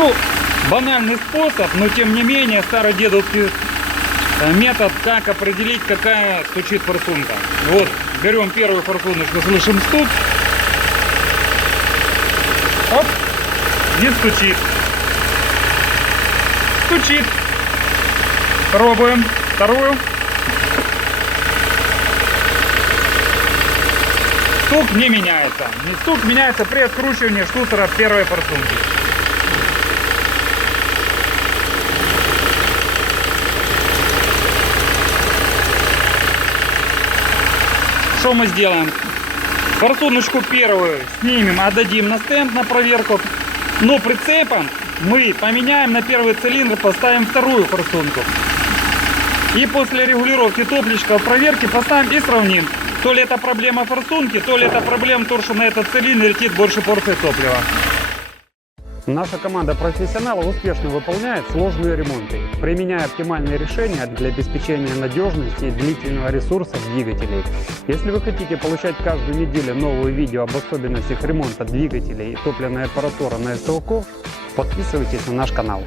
Ну, банальный способ, но тем не менее стародедовский метод, как определить, какая стучит форсунка. Вот, берем первую форсуночку, слышим стук. Оп, не стучит. Стучит. Пробуем вторую. Стук не меняется. Стук меняется при откручивании штуцера от первой форсунки. Что мы сделаем? Форсуночку первую снимем, отдадим на стенд на проверку. Но прицепом мы поменяем на первый цилиндр, поставим вторую форсунку. И после регулировки топличка в проверке поставим и сравним. То ли это проблема форсунки, то ли это проблема того, что на этот цилиндр летит больше порции топлива. Наша команда профессионалов успешно выполняет сложные ремонты, применяя оптимальные решения для обеспечения надежности и длительного ресурса двигателей. Если вы хотите получать каждую неделю новые видео об особенностях ремонта двигателей и топливной аппаратуры на СТО Ковш, подписывайтесь на наш канал.